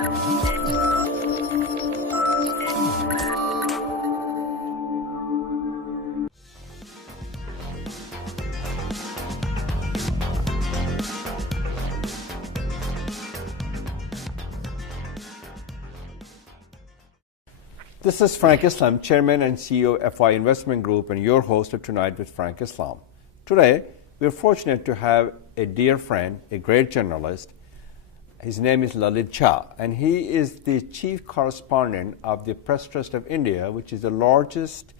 This is Frank Islam, Chairman and CEO of FI Investment Group, and your host of Tonight with Frank Islam. Today, we're fortunate to have a dear friend, a great journalist. His name is Lalit, and he is the Chief Correspondent of the Press Trust of India, which is the largest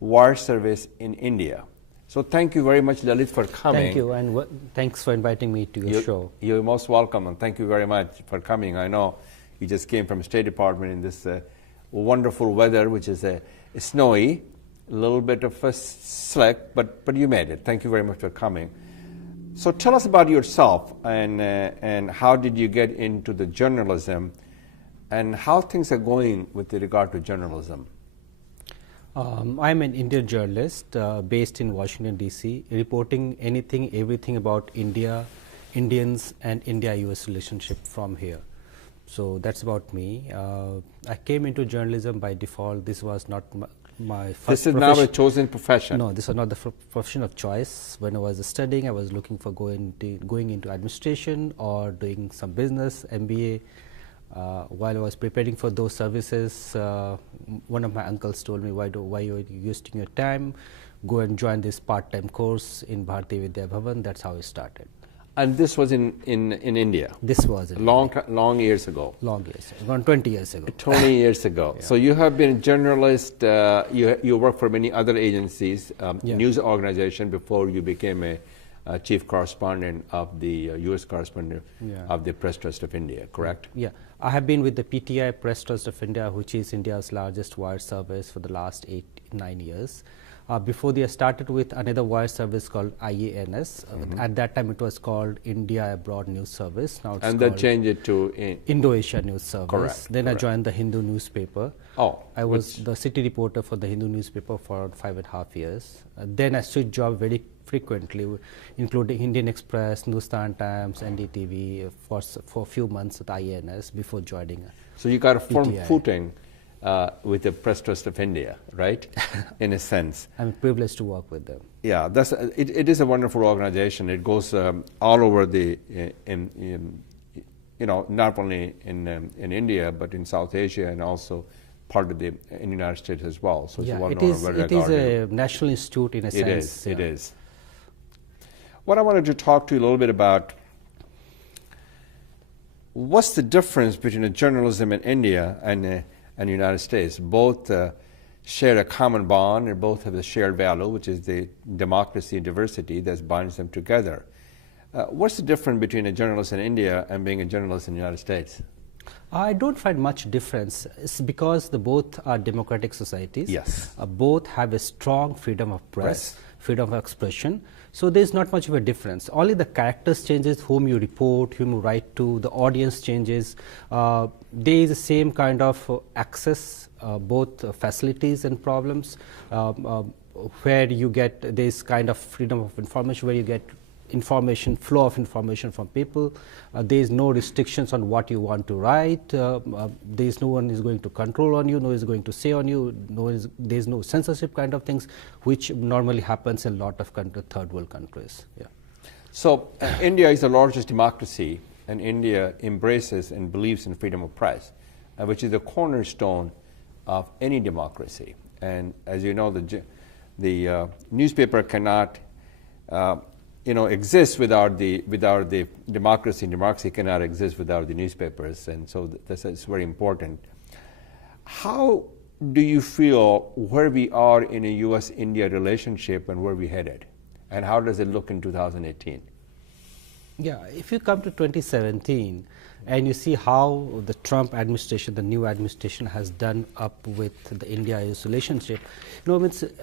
wire service in India. So thank you very much, Lalit, for coming. Thank you, and thanks for inviting me to your show. You're most welcome, and thank you very much for coming. I know you just came from State Department in this wonderful weather, which is snowy, a little bit of a slick, but you made it. Thank you very much for coming. So tell us about yourself, and how did you get into the journalism, and how things are going with regard to journalism. I'm an Indian journalist based in Washington, D.C., reporting anything, everything about India, Indians, and India-US relationship from here. So that's about me. I came into journalism by default. This was not my first This is now a chosen profession. No, this was not the profession of choice. When I was studying, I was looking for going into administration or doing some business, MBA. While I was preparing for those services, one of my uncles told me, why are you wasting your time? Go and join this part-time course in Bharatiya Vidya Bhavan. That's how it started. And this was in India? This was in long years ago? Long years, around 20 years ago. 20 years ago. Yeah. So you have been a journalist, you worked for many other agencies, news organization, before you became a chief correspondent of the U.S. correspondent of the Press Trust of India, correct? Yeah. I have been with the PTI, Press Trust of India, which is India's largest wire service for the last 9 years. Before I started with another wire service called IANS. At that time, it was called India Abroad News Service. Now it's and they changed it to Indo-Asia News Service. Correct. Then I joined the Hindu newspaper. I was the city reporter for the Hindu newspaper for 5.5 years. Then I switched job very frequently, including Indian Express, Hindustan Times, NDTV for a few months at IANS before joining. So you got a firm footing with the Press Trust of India, right? In a sense. I'm privileged to work with them. Yeah, it is a wonderful organization. It goes all over not only in India, but in South Asia, and also part of in the United States as well. So yeah, it is a national institute in a sense. It is. What I wanted to talk to you a little bit about, what's the difference between a journalism in India and the United States? Both share a common bond, and both have a shared value, which is the democracy and diversity that binds them together. What's the difference between a journalist in India and being a journalist in the United States? I don't find much difference. It's because both are democratic societies. Yes. Both have a strong freedom of press, freedom of expression. So there's not much of a difference. Only the characters changes, whom you report, whom you write to, the audience changes. There is the same kind of access, both facilities and problems, where you get this kind of freedom of information, where you get information, flow of information from people. There is no restrictions on what you want to write. No one is going to control on you, no one is going to say on you, there is no censorship kind of things, which normally happens in a lot of third world countries. Yeah. So India is the largest democracy, and India embraces and believes in freedom of press, which is the cornerstone of any democracy. And as you know, the newspaper cannot exist without the democracy, and democracy cannot exist without the newspapers, and so this is very important. How do you feel where we are in a U.S.-India relationship and where we headed, and how does it look in 2018? Yeah, if you come to 2017 and you see how the Trump administration, the new administration, has done up with the India-US relationship,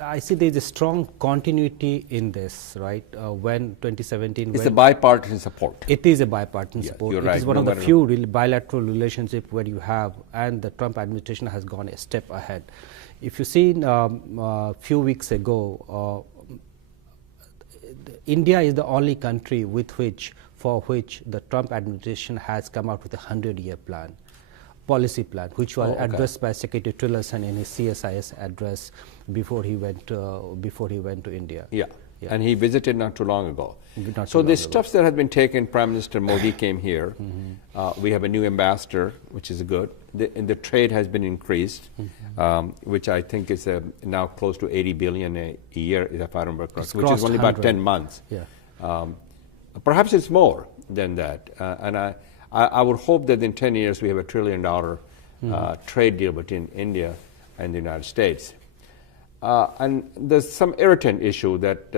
I see there is a strong continuity in this, right? When 2017, it's a bipartisan support. It is a bipartisan support. You're it right. is one of the few bilateral relationships where you have, and the Trump administration has gone a step ahead. If you see a few weeks ago, India is the only country for which the Trump administration has come out with a 100-year plan. policy plan, which was addressed by Secretary Tillerson in his CSIS address before he went to India. Yeah. And he visited not too long ago. So the steps that have been taken, Prime Minister Modi came here. We have a new ambassador, which is good. The trade has been increased, which I think is now close to 80 billion a year, if I remember correctly, which is only about 10 months. Yeah. Perhaps it's more than that. And I would hope that in 10 years we have $1 trillion trade deal between India and the United States. And there's some irritant issue that,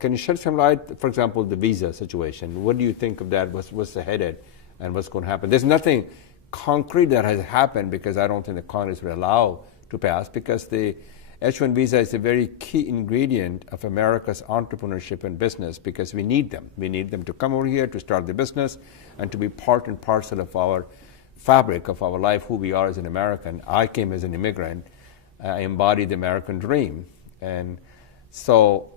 can you shed some light, for example, the visa situation? What do you think of that? What's headed and what's going to happen? There's nothing concrete that has happened because I don't think the Congress will allow to pass, because the H-1 visa is a very key ingredient of America's entrepreneurship and business, because we need them. We need them to come over here to start the business and to be part and parcel of our fabric of our life, who we are as an American. I came as an immigrant. I embody the American dream. And so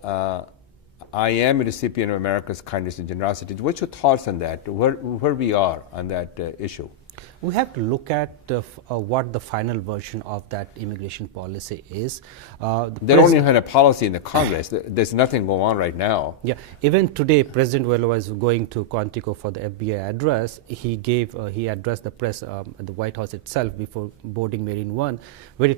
I am a recipient of America's kindness and generosity. What's your thoughts on that, where we are on that issue? We have to look at what the final version of that immigration policy is. They don't even have a policy in the Congress. There's nothing going on right now. Yeah, even today, President Vela was going to Quantico for the FBI address. He addressed the press at the White House itself before boarding Marine One, where he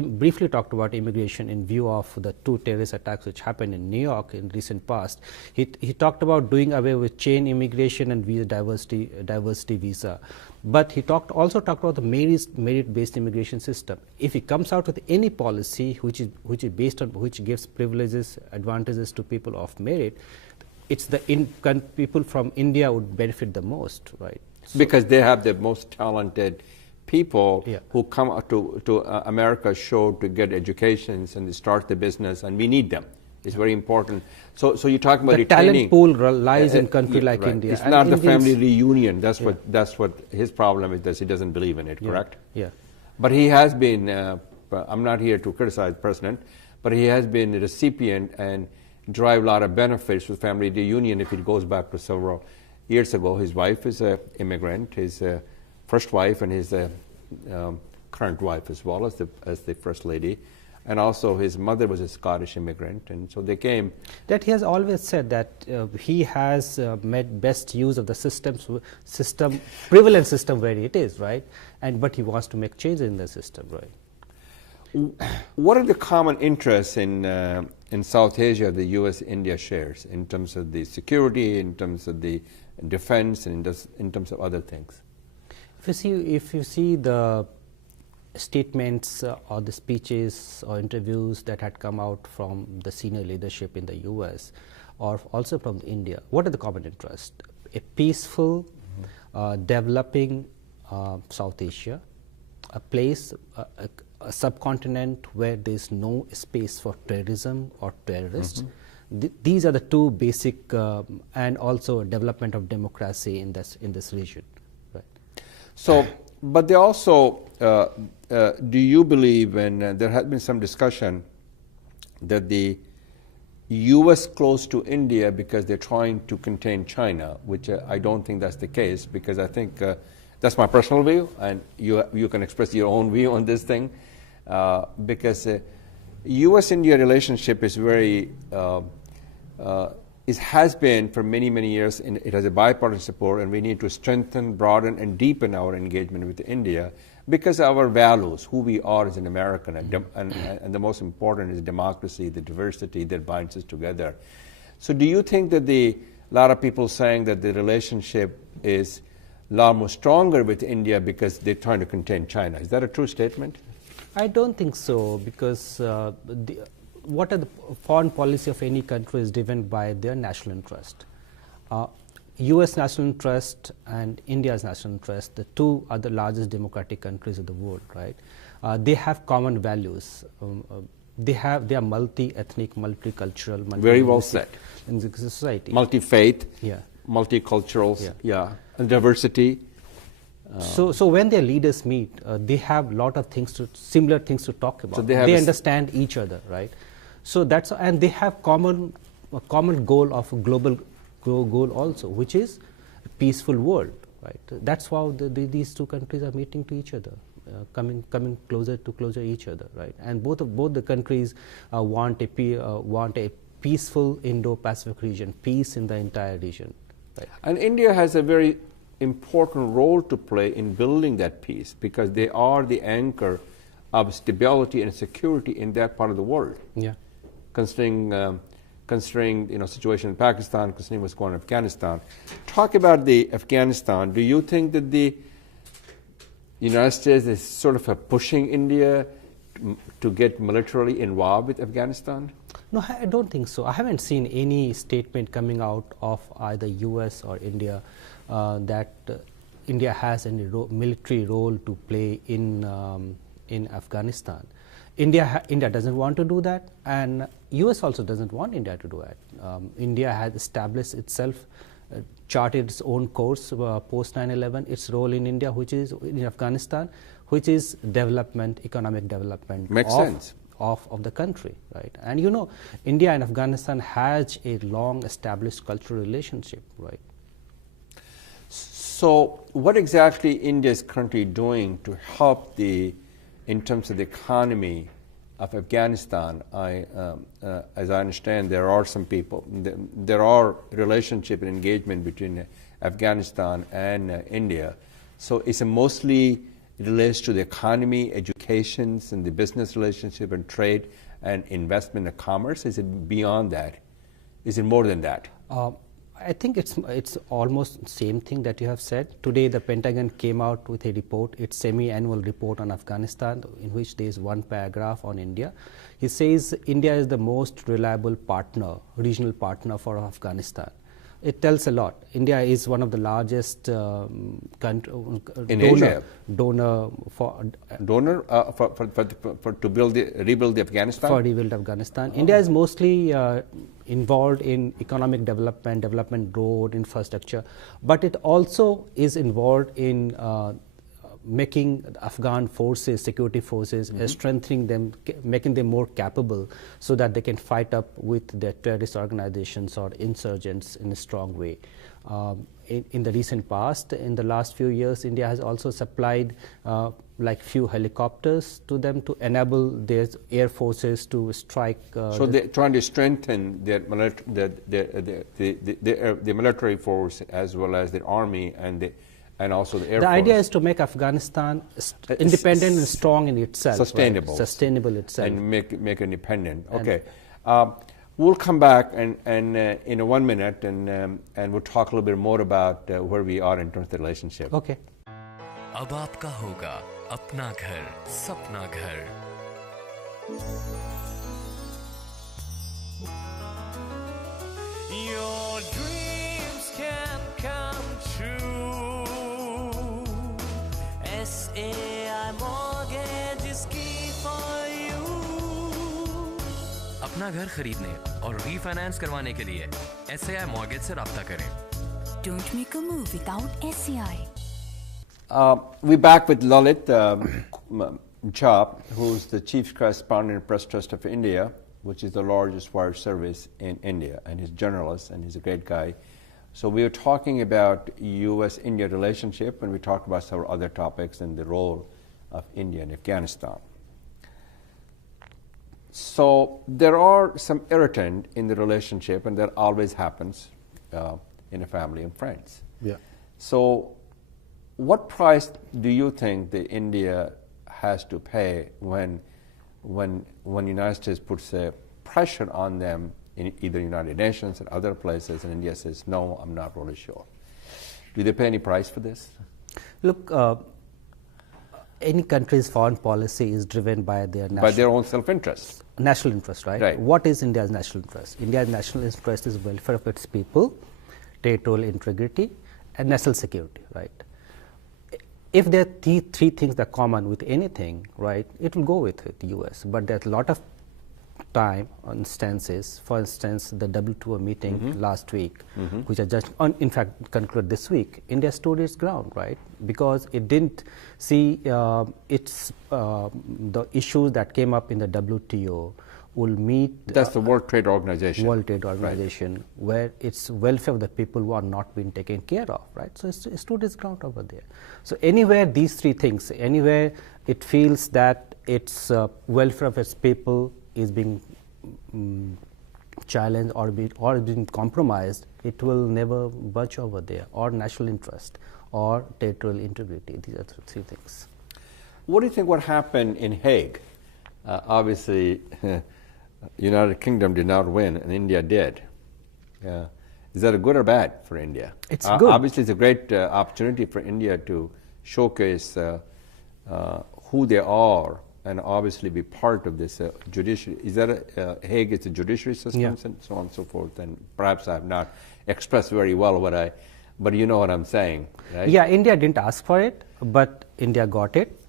briefly talked about immigration in view of the 2 terrorist attacks which happened in New York in recent past. He talked about doing away with chain immigration and visa diversity visa. But he also talked about the merit-based immigration system. If he comes out with any policy which is based on, which gives privileges, advantages to people of merit, it's the people from India would benefit the most, right? So because they have the most talented people who come to America show to get educations and start the business, and we need them. It's very important. So you're talking about the talent pool lies in country like India. It's not the family reunion. That's what his problem is. That he doesn't believe in it. Correct? Yeah. But he has been. I'm not here to criticize the president, but he has been a recipient and drive a lot of benefits with family reunion. If it goes back to several years ago, his wife is an immigrant. His first wife and his current wife as well as the first lady. And also his mother was a Scottish immigrant, and so they came. That he has always said that he has made best use of the prevalent system where it is, right? But he wants to make changes in the system, right? What are the common interests in South Asia the U.S.-India shares in terms of the security, in terms of the defense, and in terms of other things? If you see the statements or the speeches or interviews that had come out from the senior leadership in the US or also from India, what are the common interests? A peaceful, developing South Asia, a place, a subcontinent where there is no space for terrorism or terrorists. These are the two basic, and also development of democracy in this region. Right. So, but they also, do you believe, and there has been some discussion, that the U.S. close to India because they're trying to contain China, which I don't think that's the case, because I think that's my personal view, and you can express your own view on this thing, because U.S.-India relationship is very, it has been for many, many years, and it has a bipartisan support, and we need to strengthen, broaden, and deepen our engagement with India because of our values, who we are as an American, and the most important is democracy, the diversity that binds us together. So do you think that a lot of people saying that the relationship is a lot more stronger with India because they're trying to contain China? Is that a true statement? I don't think so, because what are the foreign policy of any country is driven by their national interest. U.S. national interest and India's national interest, the two are the largest democratic countries of the world, right? They have common values. They are multi-ethnic, multicultural, very well said. In the society. Multi-faith, multicultural, and diversity. So when their leaders meet, they have a lot of similar things to talk about. So they understand each other, right? So and they have a common goal of a global goal also, which is a peaceful world, right? That's how these two countries are meeting to each other, coming closer to each other, right? And both the countries want a peaceful Indo-Pacific region, peace in the entire region, right? And India has a very important role to play in building that peace, because they are the anchor of stability and security in that part of the world. Yeah. Considering situation in Pakistan, considering what's going on in Afghanistan. Talk about the Afghanistan. Do you think that the United States is sort of pushing India to get militarily involved with Afghanistan? No, I don't think so. I haven't seen any statement coming out of either US or India that India has any military role to play in Afghanistan. India doesn't want to do that, and US also doesn't want India to do it. India has established itself, charted its own course post 9/11, its role in India, which is in Afghanistan, which is development, economic development. Makes sense. Of the country, right? And you know, India and Afghanistan has a long established cultural relationship, right? So what exactly India is currently doing to help in terms of the economy of Afghanistan? As I understand, there are some people, there are relationship and engagement between Afghanistan and India. So it's mostly relates to the economy, educations, and the business relationship and trade and investment and commerce? Is it beyond that? Is it more than that? I think it's almost same thing that you have said. Today the Pentagon came out with a report, its semi-annual report on Afghanistan, in which there is one paragraph on India. It says India is the most reliable partner, regional partner for Afghanistan. It tells a lot. India is one of the largest donor for to rebuild Afghanistan. For rebuild Afghanistan, India is mostly involved in economic development, road infrastructure, but it also is involved in making Afghan forces, security forces, strengthening them, making them more capable so that they can fight up with their terrorist organizations or insurgents in a strong way. In the recent past, in the last few years, India has also supplied like few helicopters to them to enable their air forces to strike. So they're trying to strengthen the military force as well as the army and also the air force. The idea is to make Afghanistan independent and strong in itself. Sustainable. Right? Sustainable itself. And make it independent. Okay. We'll come back and in 1 minute and we'll talk a little bit more about where we are in terms of the relationship. Okay. अब आपका होगा अपना घर, सपना घर। Your dreams can come true. SAI mortgage is key for you. अपना घर खरीदने और रीफाइनेंस करवाने के लिए SAI mortgage से राब्ता करें। Don't make a move without SAI. We're back with Lalit Jha, who's the Chief Correspondent Press Trust of India, which is the largest wire service in India, and he's Generalist, and he's a great guy. So we were talking about U.S.-India relationship, and we talked about several other topics and the role of India in Afghanistan. So there are some irritant in the relationship, and that always happens in a family and friends. Yeah. So what price do you think that India has to pay when the United States puts a pressure on them in either United Nations and other places, and India says, no, I'm not really sure? Do they pay any price for this? Look, any country's foreign policy is driven by their own self-interest. National interest, right? Right. What is India's national interest? India's national interest is welfare of its people, territorial integrity, and national security, right? If there are three things that are common with anything, right, it will go with the US. But there's a lot of time instances. For instance, the WTO meeting last week, which I just, in fact, concluded this week, India stood its ground, right? Because it didn't see the issues that came up in the WTO will meet. That's the World Trade Organization. World Trade Organization, right, where it's welfare of the people who are not being taken care of, right? So it stood its ground over there. So anywhere these three things, anywhere it feels that its welfare of its people is being challenged or being compromised, it will never budge over there, or national interest or territorial integrity. These are three things. What do you think would happen in Hague? Obviously, United Kingdom did not win, and India did. Is that a good or bad for India? It's good. Obviously, it's a great opportunity for India to showcase who they are, and obviously be part of this judiciary. Is that Hague is a judiciary system, Yeah, and so on and so forth? And perhaps I have not expressed very well but you know what I'm saying, right? Yeah, India didn't ask for it, but India got it.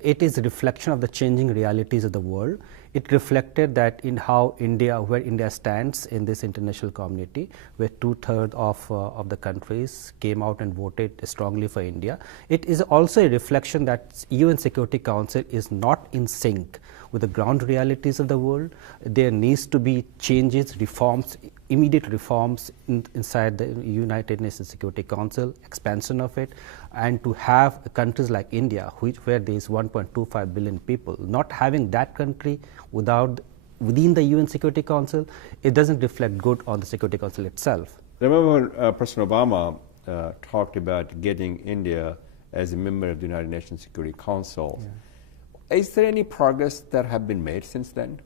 It is a reflection of the changing realities of the world. It reflected that in how where India stands in this international community, where 2/3 of the countries came out and voted strongly for India. It is also a reflection that UN Security Council is not in sync with the ground realities of the world. There needs to be changes, reforms, immediate reforms inside the United Nations Security Council, expansion of it, and to have countries like India, where there is 1.25 billion people, not having that country within the UN Security Council, it doesn't reflect good on the Security Council itself. Remember when President Obama talked about getting India as a member of the United Nations Security Council. Yeah. Is there any progress that have been made since then?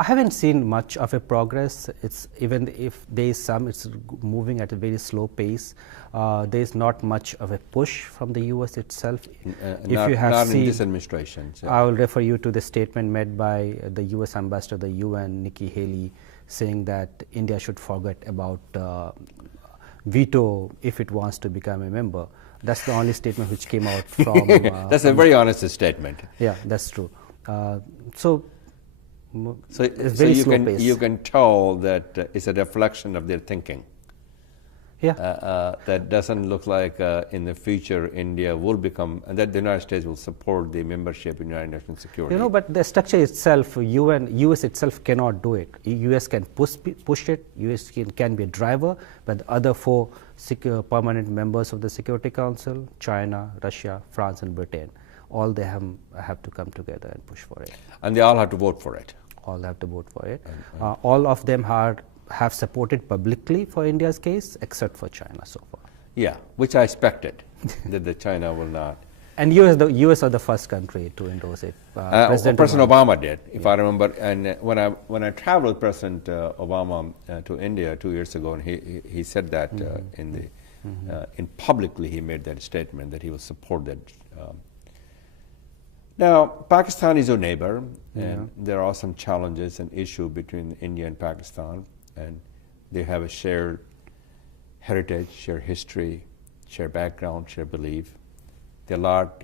I haven't seen much of a progress. It's even if there is some, it's moving at a very slow pace. There is not much of a push from the U.S. itself. If you have not seen, in this administration. So. I will refer you to the statement made by the U.S. Ambassador to the UN, Nikki Haley, saying that India should forget about veto if it wants to become a member. That's the only statement which came out from. That's a very honest statement. Yeah, that's true. So you can tell that it's a reflection of their thinking. Yeah. That doesn't look like in the future India will become, and that the United States will support the membership in United Nations Security. But the structure itself, US itself cannot do it. US can push it, US can be a driver, but the other four permanent members of the Security Council, China, Russia, France and Britain, all they have to come together and push for it. And they all have to vote for it. All have to vote for it. All of them have supported publicly for India's case, except for China so far. Yeah, which I expected, that the China will not. And US are the first country to endorse it. President Obama did, if I remember. And when I traveled President Obama to India 2 years ago, and he said that in publicly he made that statement that he will support that. Now, Pakistan is our neighbor, and there are some challenges and issues between India and Pakistan, and they have a shared heritage, shared history, shared background, shared belief. There are a lot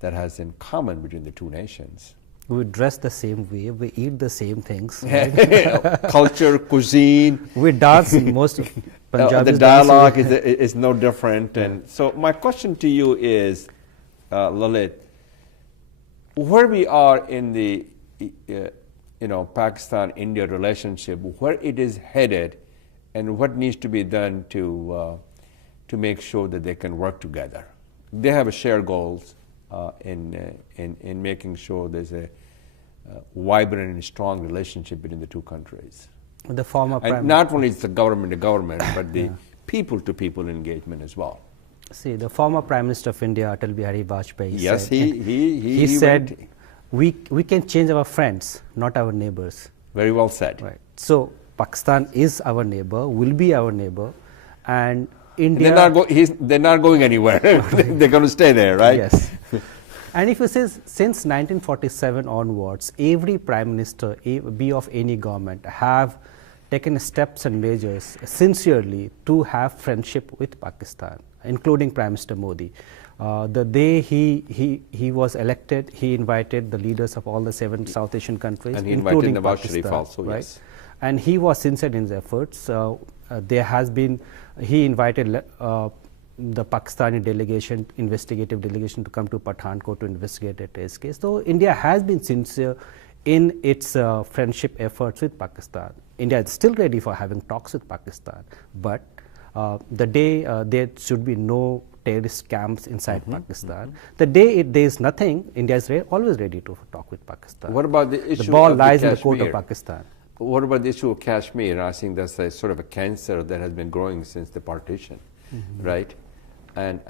that has in common between the two nations. We dress the same way, we eat the same things. Right? Culture, cuisine. We dance in most of Punjabis. The dialogue is no different. And so my question to you is, Lalit, where we are in the Pakistan-India relationship, where it is headed, and what needs to be done to make sure that they can work together. They have a shared goals in making sure there's a vibrant and strong relationship between the two countries. The former and not only it's the government to government, but the people to people engagement as well. See, the former Prime Minister of India, Atal Bihari Vajpayee, yes, said, he said, we can change our friends, not our neighbors. Very well said. Right. So Pakistan is our neighbor, will be our neighbor, and India. They're not going anywhere. They're going to stay there, right? Yes. And if you say since 1947 onwards, every Prime Minister, be of any government, have taken steps and measures sincerely to have friendship with Pakistan, including Prime Minister Modi. The day he was elected, he invited the leaders of all the 7 South Asian countries, and he including invited Nawaz Pakistan, Sharif also, right? yes. And he was sincere in his efforts. He invited the Pakistani delegation, investigative delegation, to come to Pathankot to investigate a test case. So India has been sincere in its friendship efforts with Pakistan. India is still ready for having talks with Pakistan, but the day there should be no terrorist camps inside Pakistan, the day there is nothing, India is always ready to talk with Pakistan. What about the issue The ball of lies the in the court of Kashmir? Pakistan. What about the issue of Kashmir? I think that's a sort of a cancer that has been growing since the partition, right? And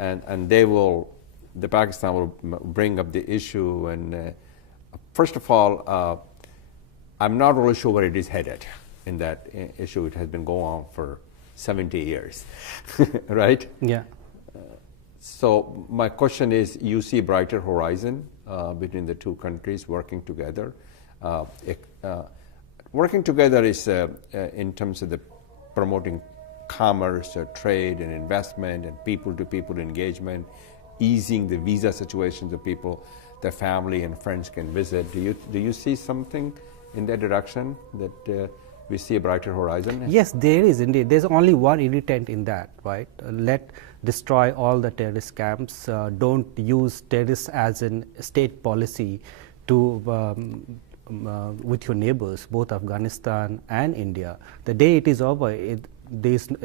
the Pakistan will bring up the issue. And first of all, I'm not really sure where it is headed in that issue. It has been going on for 70 years, right? Yeah. So my question is, you see brighter horizon between the two countries working together? Working together is in terms of the promoting commerce, trade and investment and people-to-people engagement, easing the visa situations of people, their family and friends can visit. Do you see something in that direction, that we see a brighter horizon? Yes, there is indeed. There's only one irritant in that, right? Let destroy all the terrorist camps. Don't use terrorists as a state policy to with your neighbors, both Afghanistan and India. The day it is over,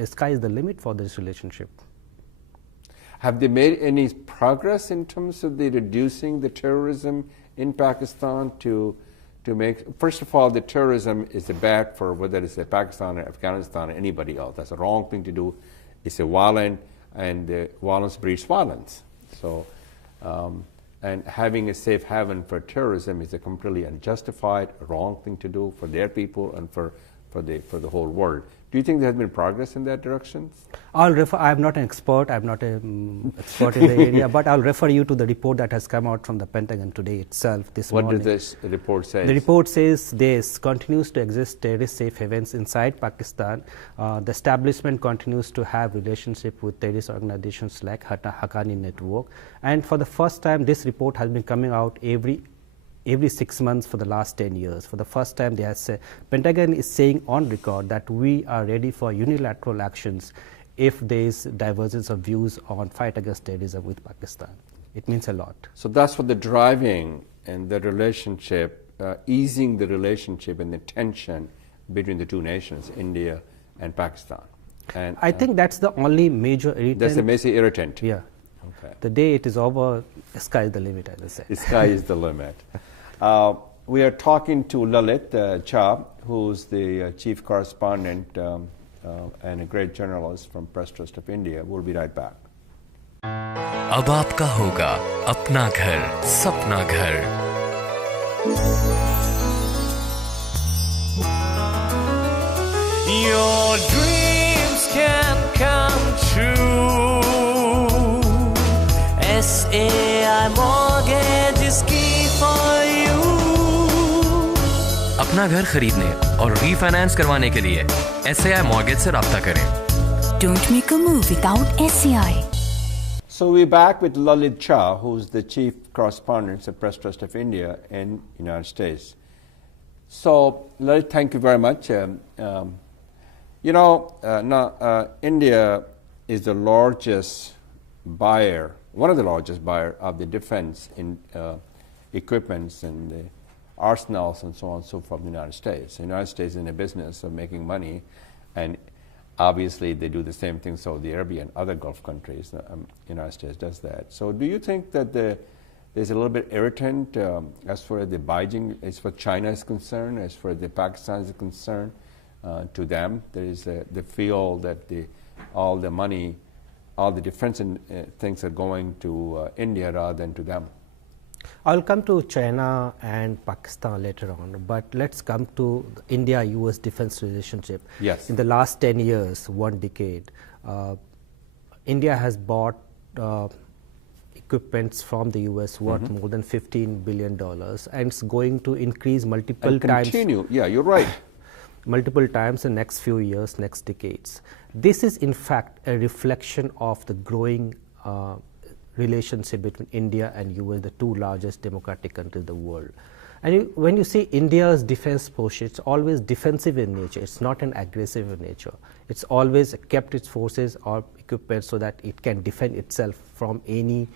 sky is the limit for this relationship. Have they made any progress in terms of the reducing the terrorism in Pakistan to make, first of all, the terrorism is bad for whether it's Pakistan or Afghanistan or anybody else. That's a wrong thing to do. It's a violent, and violence breeds violence. So, and having a safe haven for terrorism is a completely unjustified, wrong thing to do for their people and for the whole world. Do you think there has been progress in that direction? I'm not an expert. I'm not an expert in the area, but I'll refer you to the report that has come out from the Pentagon today itself this morning. What does this report say? The report says there continues to exist terrorist safe havens inside Pakistan. The establishment continues to have relationship with terrorist organizations like Haqqani Network. And for the first time, this report has been coming out every 6 months for the last 10 years. For the first time, Pentagon is saying on record that we are ready for unilateral actions if there is divergence of views on fight against terrorism with Pakistan. It means a lot. So that's what the driving and the relationship, easing the relationship and the tension between the two nations, India and Pakistan. And I think that's the only major irritant. That's the major irritant. Yeah. Okay. The day it is over, the sky is the limit, as I said. The sky is the limit. We are talking to Lalit Cha, who's the chief correspondent and a great journalist from Press Trust of India. We'll be right back. अब आपका होगा अपना घर, सपना घर। Your dreams can come true. SAI mortgage is key for you. अपना घर खरीदने और रीफाइनेंस करवाने के लिए SAI मॉर्गेज से राब्ता करें। Don't make a move without SAI. So we're back with Lalit Cha, who's the chief correspondent of Press Trust of India in the United States. So Lalit, thank you very much. India is the largest buyer, one of the largest buyer of the defense in equipments and the arsenals and so on and so forth in the United States. The United States is in the business of making money, and obviously they do the same thing Saudi Arabia and other Gulf countries. The United States does that. So do you think that there's a little bit irritant as far as the Beijing, as far as China is concerned, as far as the Pakistan is concerned, to them? There is they feel that all the money, all the defense things are going to India rather than to them. I'll come to China and Pakistan later on, but let's come to India-US defense relationship. Yes. In the last 10 years, 1 decade, India has bought equipments from the US worth more than $15 billion, and it's going to increase multiple times. Continue. Yeah, you're right. Multiple times in the next few years, next decades. This is in fact a reflection of the growing relationship between India and US, the two largest democratic countries in the world. And when you see India's defense posture, it's always defensive in nature. It's not an aggressive in nature. It's always kept its forces or equipment so that it can defend itself from any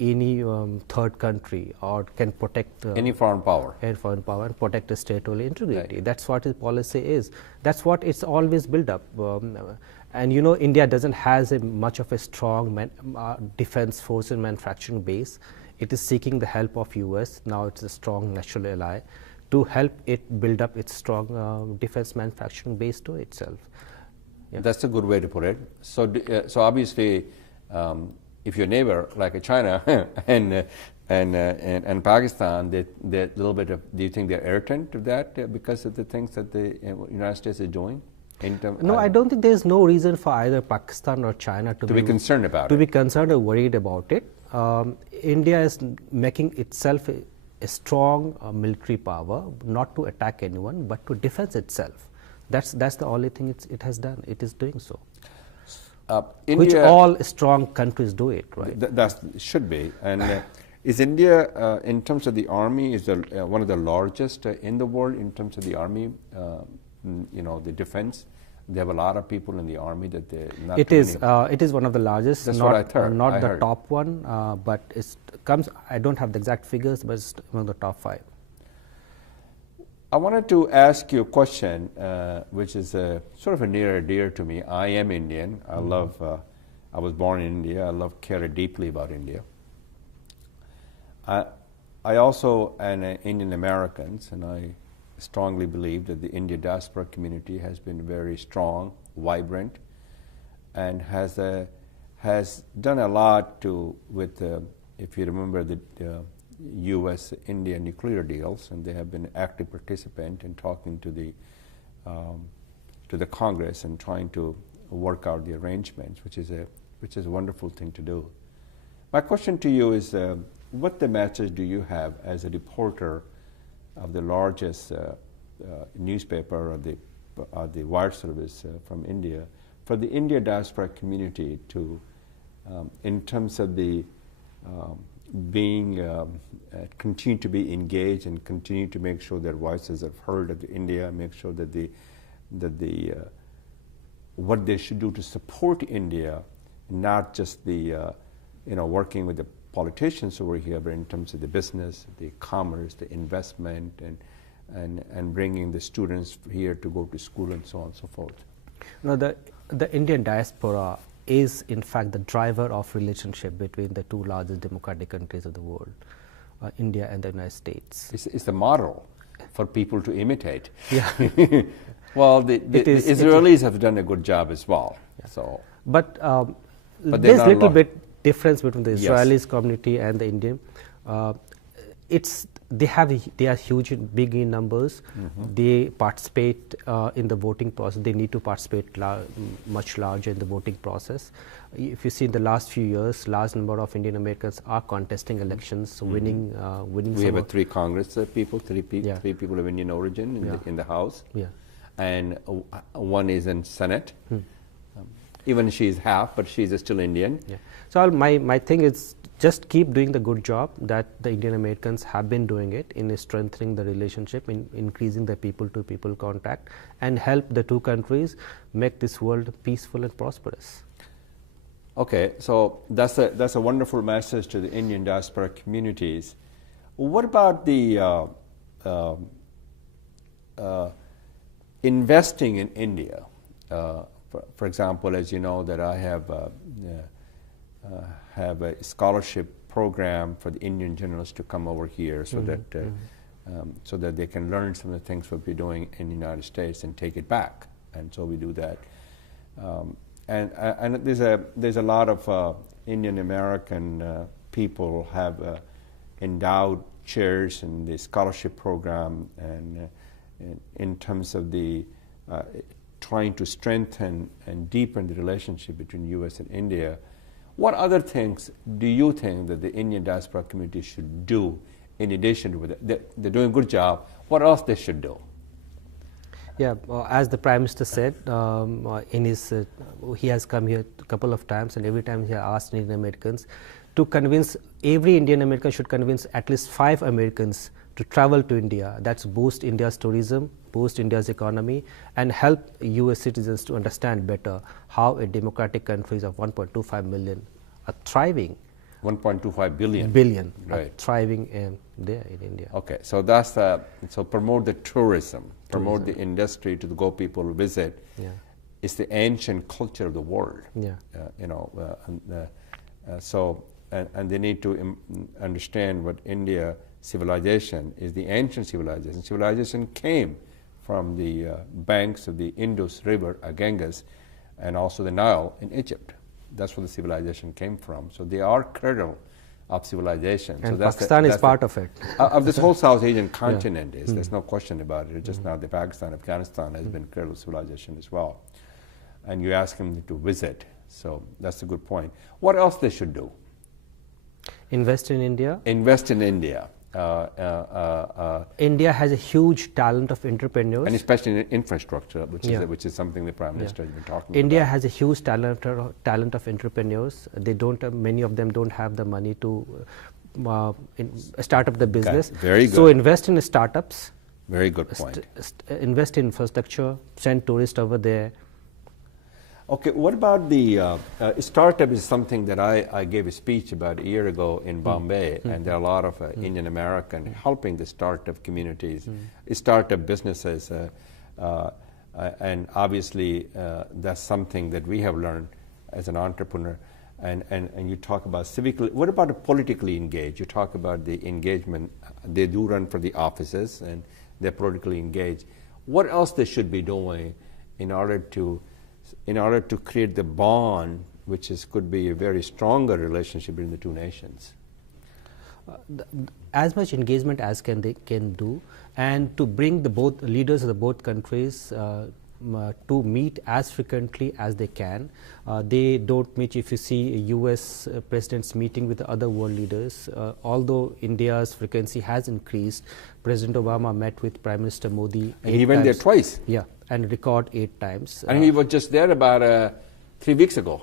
any third country or can protect Any foreign power. and foreign power and protect the territorial integrity. Right. That's what his policy is. That's what it's always built up. And you know, India doesn't has much of a strong defense force and manufacturing base. It is seeking the help of US. Now it's a strong natural ally to help it build up its strong defense manufacturing base to itself. Yeah. That's a good way to put it. So, so obviously, if your neighbor like a China and Pakistan, they a little bit of. Do you think they're irritant of that because of the things that the United States is doing? No, I don't think there is no reason for either Pakistan or China to be concerned about to it. be concerned or worried about it. India is making itself a strong military power, not to attack anyone, but to defend itself. That's the only thing it has done. It is doing so. India, which all strong countries do it, right? That should be. And is India, in terms of the army, is one of the largest in the world in terms of the army? You know, the defense. They have a lot of people in the army that they. It is one of the largest. That's not, what I heard. Not the top one, but it comes. I don't have the exact figures, but it's one of the top 5. I wanted to ask you a question, which is sort of a near and dear to me. I am Indian. I love. I was born in India. I care deeply about India. I also am an Indian American, and I strongly believe that the India diaspora community has been very strong, vibrant, and has done a lot with. If you remember the. U.S.-India nuclear deals, and they have been an active participant in talking to the Congress and trying to work out the arrangements, which is a wonderful thing to do. My question to you is, what the message do you have as a reporter of the largest newspaper or the wire service from India for the India diaspora community to, in terms of the continue to be engaged and continue to make sure their voices are heard of India, make sure that what they should do to support India, not just working with the politicians over here, but in terms of the business, the commerce, the investment, and bringing the students here to go to school and so on and so forth. No, the Indian diaspora is in fact the driver of relationship between the 2 largest democratic countries of the world, India and the United States. It's the model for people to imitate. Yeah. Well, the Israelis have done a good job as well. Yeah. So, but there's a little bit difference between the Israelis community and the Indian. They are huge, big in numbers. Mm-hmm. They participate in the voting process. They need to participate much larger in the voting process. If you see in the last few years, large number of Indian Americans are contesting elections, mm-hmm. winning. We have 3 Congress people, 3 people of Indian origin in the House, and 1 is in Senate. Even she's half, but she's still Indian. Yeah. So my thing is, just keep doing the good job that the Indian Americans have been doing it in strengthening the relationship, in increasing the people-to-people contact, and help the 2 countries make this world peaceful and prosperous. Okay, so that's a wonderful message to the Indian diaspora communities. What about the investing in India? For example, as you know, that I have a scholarship program for the Indian Generalist to come over here, so so that they can learn some of the things what we're doing in the United States and take it back. And so we do that. And there's a lot of Indian American people have endowed chairs in the scholarship program, and in terms of the trying to strengthen and deepen the relationship between U.S. and India. What other things do you think that the Indian diaspora community should do in addition to that? They're doing a good job. What else they should do? Yeah, as the Prime Minister said, in his he has come here a couple of times, and every time he has asked Indian Americans to convince, every Indian American should convince at least 5 Americans to travel to India. That's boost India's tourism, boost India's economy, and help US citizens to understand better how a democratic country of 1.25 million are thriving 1.25 billion. billion Right. thriving there in India. Okay, so that's so promote the tourism, promote the industry to go people visit. Yeah. It's the ancient culture of the world. Yeah. And they need to understand what India civilization is. The ancient civilization. Civilization came from the banks of the Indus River, Ganges, and also the Nile in Egypt. That's where the civilization came from. So they are cradle of civilization. And so that's Pakistan is part of it. Of this whole South Asian continent is. There's no question about it. It's just now the Pakistan, Afghanistan has been cradle of civilization as well. And you ask them to visit. So that's a good point. What else they should do? Invest in India. Invest in India. India has a huge talent of entrepreneurs. And especially in infrastructure, which is something the Prime Minister has been talking India about. has a huge talent of entrepreneurs. They don't. Many of them don't have the money to start up the business. Okay. Very good. So invest in startups. Very good point. Invest in infrastructure. Send tourists over there. Okay, what about the startup is something that I gave a speech about a year ago in Bombay, and there are a lot of Indian American helping the startup communities, startup businesses, and obviously that's something that we have learned as an entrepreneur. And you talk about civically, what about the politically engaged? You talk about the engagement, they do run for the offices and they're politically engaged. What else they should be doing in order to create the bond, which could be a very stronger relationship between the two nations? As much engagement as they can do, and to bring the both leaders of the both countries to meet as frequently as they can. They don't meet. If you see U.S. presidents meeting with other world leaders, although India's frequency has increased, President Obama met with Prime Minister Modi. And he went there twice. Yeah, and record 8 times. And he was just there about 3 weeks ago.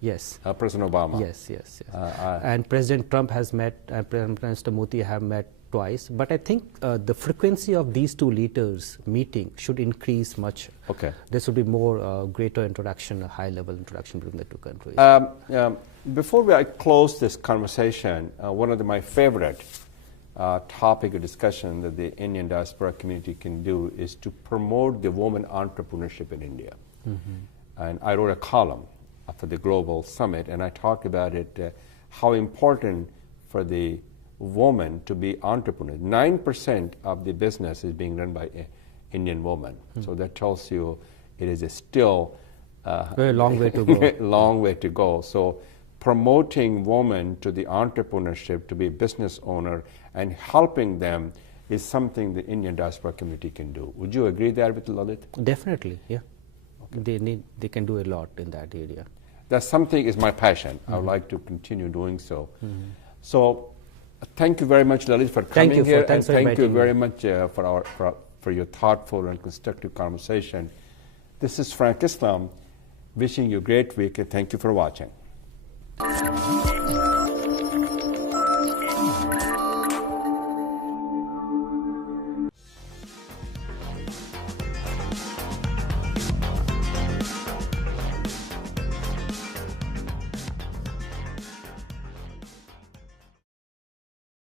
Yes. President Obama. Yes. And President Trump has met, Prime Minister Modi have met twice. But I think the frequency of these two leaders meeting should increase much. Okay. There should be more greater interaction, a high-level interaction between the two countries. Before I close this conversation, one of my favorite topic of discussion that the Indian diaspora community can do is to promote the woman entrepreneurship in India. And I wrote a column for the Global Summit, and I talked about it, how important for the woman to be entrepreneur. 9% of the business is being run by Indian women. So that tells you it is still very long way to go. long way to go. So promoting women to the entrepreneurship, to be a business owner, and helping them is something the Indian diaspora community can do. Would you agree there with Lalit? Definitely, yeah. Okay. They can do a lot in that area. That something is my passion. I would like to continue doing so. So thank you very much, Lalit, for coming here. Thanks for thank you inviting very me. much for your thoughtful and constructive conversation. This is Frank Islam wishing you a great week, and thank you for watching.